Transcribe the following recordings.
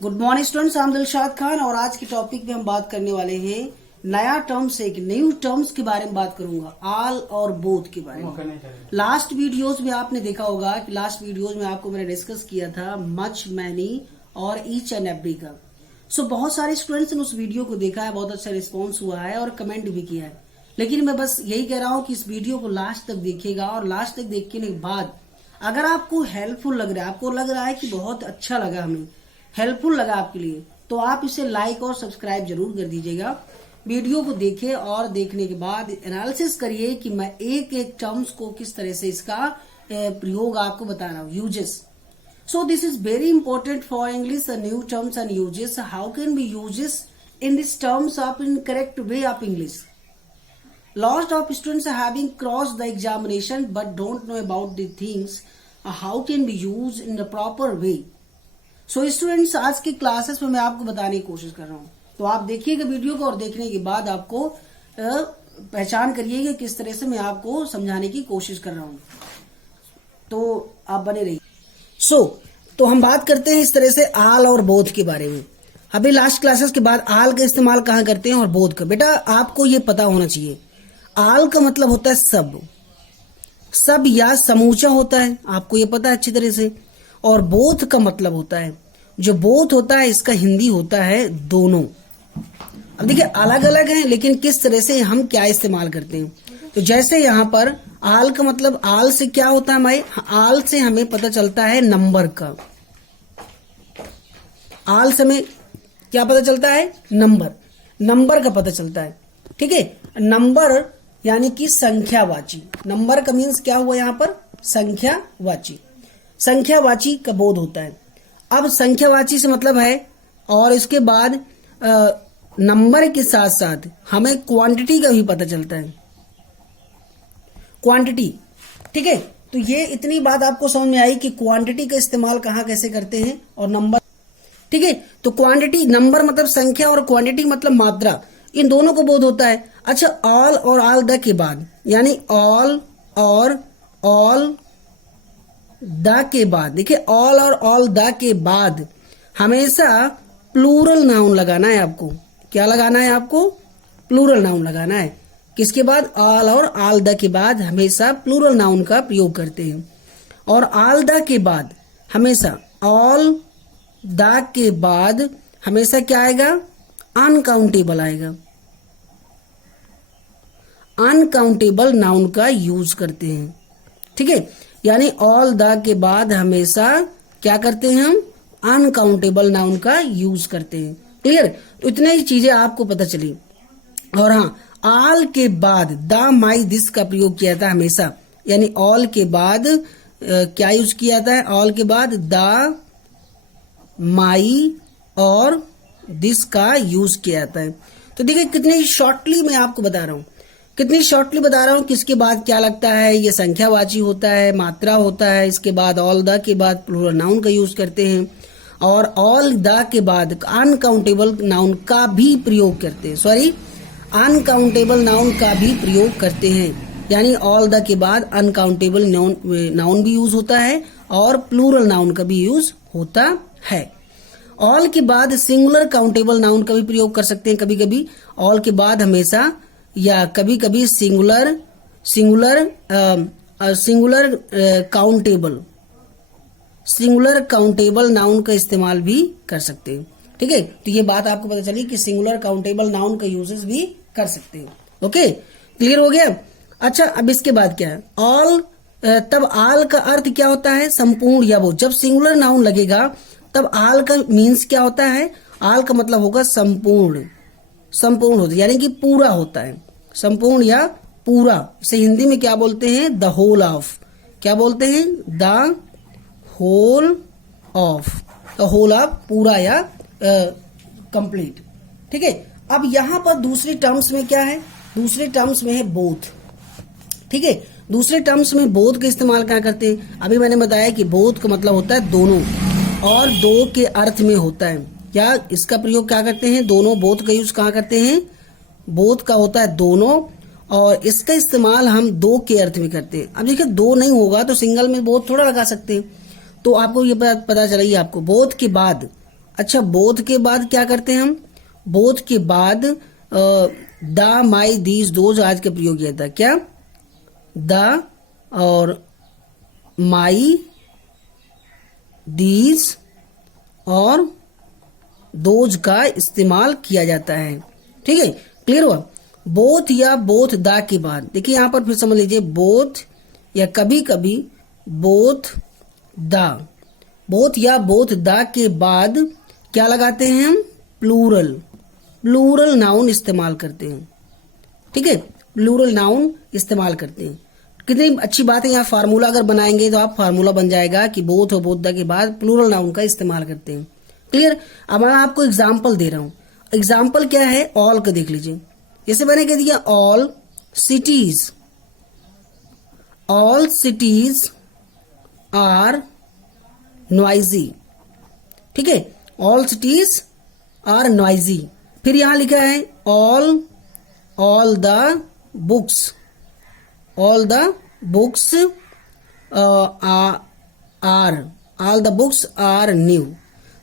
Good morning students, I am Dilshad Khan और आज के टॉपिक में हम बात करने वाले हैं नया टर्म्स, एक न्यू टर्म्स के बारे में बात करूंगा, आल और बोथ के बारे में। लास्ट वीडियोस में आपने देखा होगा कि लास्ट वीडियोस में आपको मैंने डिस्कस किया था मच, मैनी और ईच एंड एवरी का। सो बहुत सारे स्टूडेंट्स ने उस वीडियो को देखा है, बहुत अच्छा रिस्पॉन्स हुआ है और कमेंट भी किया है। लेकिन मैं बस यही कह रहा हूं कि इस वीडियो को लास्ट तक देखिएगा और लास्ट तक देखने के बाद अगर आपको हेल्पफुल लग रहा है, आपको लग रहा है कि बहुत अच्छा लगा, हमें हेल्पफुल लगा आपके लिए, तो आप इसे लाइक और सब्सक्राइब जरूर कर दीजिएगा। वीडियो को देखें और देखने के बाद एनालिसिस करिए कि मैं एक एक टर्म्स को किस तरह से इसका प्रयोग आपको बता रहा हूँ, uses. So this is very important for English, new terms and uses. How can we use this in these terms of in correct way of English? Lots of students are having crossed the examination but don't know about the things. How can we use in the proper way? So students, आज की classes में मैं आपको बताने की कोशिश कर रहा हूँ, तो आप देखिएगा वीडियो को और देखने के बाद आपको पहचान करिएगा किस तरह से मैं आपको समझाने की कोशिश कर रहा हूँ, तो आप बने रहिए। तो हम बात करते हैं इस तरह से आल और बोथ के बारे में। अभी लास्ट क्लासेस के बाद आल का इस्तेमाल कहाँ करते हैं और बोथ का, बेटा आपको ये पता होना चाहिए। आल का मतलब होता है सब या समूचा होता है, आपको ये पता है अच्छी तरह से। और बोथ का मतलब होता है, जो बोथ होता है इसका हिंदी होता है दोनों। अब देखिए अलग अलग है, लेकिन किस तरह से हम क्या इस्तेमाल करते हैं। तो जैसे यहाँ पर आल का मतलब, आल से क्या होता है हमारे, आल से हमें पता चलता है नंबर का। आल से हमें क्या पता चलता है, नंबर का पता चलता है। ठीक है, नंबर यानी कि संख्यावाची। नंबर का मीन्स क्या हुआ यहाँ पर, संख्यावाची का बोध होता है। अब संख्यावाची से मतलब है, और इसके बाद नंबर के साथ साथ हमें क्वांटिटी का भी पता चलता है, क्वांटिटी। ठीक है, तो ये इतनी बात आपको समझ में आई कि क्वांटिटी का इस्तेमाल कहाँ कैसे करते हैं और नंबर। ठीक है, तो क्वांटिटी, नंबर मतलब संख्या और क्वांटिटी मतलब मात्रा, इन दोनों को बोध होता है। अच्छा, ऑल और ऑल द के बाद, यानी ऑल और ऑल द के बाद, देखिए ऑल और ऑल द के बाद हमेशा प्लूरल नाउन लगाना है आपको। क्या लगाना है आपको, प्लूरल नाउन लगाना है। किसके बाद, ऑल और ऑल द के बाद हमेशा प्लूरल नाउन का प्रयोग करते हैं। और ऑल द के बाद हमेशा, ऑल द के बाद हमेशा क्या आएगा, अनकाउंटेबल आएगा। अनकाउंटेबल नाउन का यूज करते हैं। ठीक है, यानी ऑल द के बाद हमेशा क्या करते हैं हम, अनकाउंटेबल नाउन का यूज करते हैं। क्लियर, तो इतने ही चीजें आपको पता चली। और हाँ, ऑल के बाद द, माई, दिस का प्रयोग किया था हमेशा, यानी ऑल के बाद क्या यूज किया जाता है, ऑल के बाद द, माई और दिस का यूज किया जाता है। तो देखिए कितनी शॉर्टली मैं आपको बता रहा हूँ, कितनी शॉर्टली बता रहा हूँ। किसके बाद क्या लगता है, ये संख्यावाची होता है, मात्रा होता है। इसके बाद ऑल द के बाद प्लूरल नाउन का यूज करते हैं, और ऑल द के बाद अनकाउंटेबल नाउन का भी प्रयोग करते हैं, अनकाउंटेबल नाउन का भी प्रयोग करते हैं। यानी ऑल द के बाद अनकाउंटेबल नाउन भी यूज होता है और प्लूरल नाउन का भी यूज होता है। ऑल के बाद सिंगुलर काउंटेबल नाउन का भी प्रयोग कर सकते हैं कभी कभी। ऑल के बाद हमेशा या कभी कभी सिंगुलर काउंटेबल नाउन का इस्तेमाल भी कर सकते हैं। ठीक है, तो ये बात आपको पता चली कि सिंगुलर काउंटेबल नाउन का यूजेस भी कर सकते हैं। ओके, क्लियर हो गया। अच्छा, अब इसके बाद क्या है, ऑल, तब आल का अर्थ क्या होता है, संपूर्ण या बहुत। जब सिंगुलर नाउन लगेगा तब आल का मीन्स क्या होता है, आल का मतलब होगा संपूर्ण होता है, यानी कि पूरा होता है, संपूर्ण या पूरा। इसे हिंदी में क्या बोलते हैं, द होल ऑफ। क्या बोलते हैं, द होल ऑफ, पूरा या कंप्लीट। ठीक है, अब यहां पर दूसरी टर्म्स में क्या है, दूसरे टर्म्स में है बोथ। ठीक है, दूसरे टर्म्स में बोथ का इस्तेमाल क्या करते हैं, अभी मैंने बताया कि बोथ का मतलब होता है दोनों, और दो के अर्थ में होता है। क्या इसका प्रयोग क्या करते हैं, दोनों, बोथ का यूज कहाँ करते हैं, बोथ का होता है दोनों, और इसका इस्तेमाल हम दो के अर्थ में करते हैं। अब देखिए दो नहीं होगा तो सिंगल में बोथ थोड़ा लगा सकते हैं, तो आपको ये पता चला ही आपको बोथ के बाद अच्छा, बोथ के बाद क्या करते हैं हम? बोथ के बाद द, माई, दीज, दोज आज का प्रयोग किया था। क्या? द और माई, दीज और दोज का इस्तेमाल किया जाता है। ठीक है, क्लियर हुआ? बोथ या बोथ द के बाद देखिए यहां पर फिर समझ लीजिए, बोथ या कभी कभी बोथ द, बोथ या बोथ द के बाद क्या लगाते हैं हम? प्लूरल, प्लूरल नाउन इस्तेमाल करते हैं। ठीक है, प्लूरल नाउन इस्तेमाल करते हैं। कितनी अच्छी बात है, यहाँ फार्मूला अगर बनाएंगे तो आप फार्मूला बन जाएगा कि बोथ और बोथ द के बाद प्लूरल नाउन का इस्तेमाल करते हैं। क्लियर? अब मैं आपको एग्जाम्पल दे रहा हूं। एग्जाम्पल क्या है? ऑल का देख लीजिए। जैसे मैंने कह दिया all cities, all cities are noisy. ठीक है, ऑल सिटीज आर नॉइजी। फिर यहां लिखा है all the books, all the books all the books are new.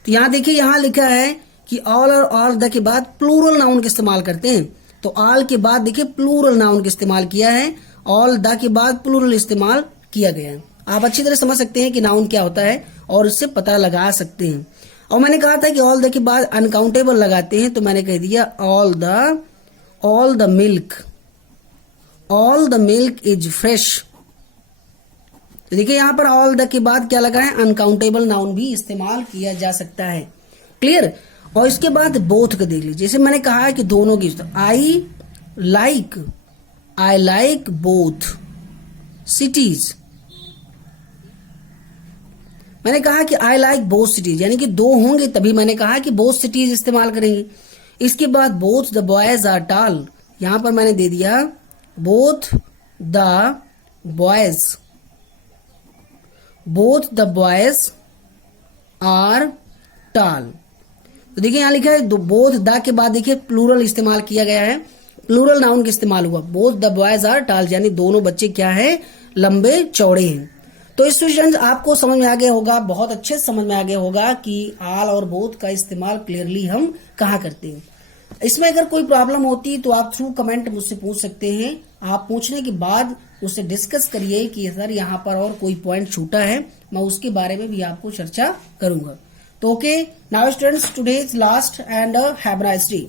तो यहां देखिए, यहां लिखा है कि ऑल और ऑल द के बाद प्लूरल नाउन का इस्तेमाल करते हैं। तो ऑल के बाद देखिए प्लूरल नाउन का इस्तेमाल किया है, ऑल द के बाद प्लूरल इस्तेमाल किया गया है। आप अच्छी तरह समझ सकते हैं कि नाउन क्या होता है और इससे पता लगा सकते हैं। और मैंने कहा था कि ऑल द के बाद अनकाउंटेबल लगाते हैं, तो मैंने कह दिया all the milk, all the milk is fresh. तो देखिए यहां पर ऑल द के बाद क्या लगा है? अनकाउंटेबल नाउन भी इस्तेमाल किया जा सकता है। क्लियर? और इसके बाद बोथ का देख लीजिए। जैसे मैंने कहा है कि दोनों की, आई लाइक बोथ सिटीज। मैंने कहा कि आई लाइक बोथ सिटीज, यानी कि दो होंगे तभी मैंने कहा कि बोथ सिटीज इस्तेमाल करेंगे। इसके बाद both the boys are tall, यहां पर मैंने दे दिया both the boys, both the boys are tall. तो देखिए यहां लिखा है बोथ द के बाद देखिए प्लूरल इस्तेमाल किया गया है, प्लूरल नाउन का इस्तेमाल हुआ। Both the boys are tall, यानी दोनों बच्चे क्या है? लंबे चौड़े हैं। तो स्टूडेंट्स आपको समझ में आ गया होगा, बहुत अच्छे से समझ में आ गया होगा कि आल और बोथ का इस्तेमाल क्लियरली हम कहाँ करते हैं। इसमें अगर कोई प्रॉब्लम होती तो आप थ्रू कमेंट मुझसे पूछ सकते हैं। आप पूछने के बाद उससे डिस्कस करिए कि सर यहाँ पर और कोई पॉइंट छूटा है, मैं उसके बारे में भी आपको चर्चा करूंगा। तो okay, now students, today is last and have a nice day.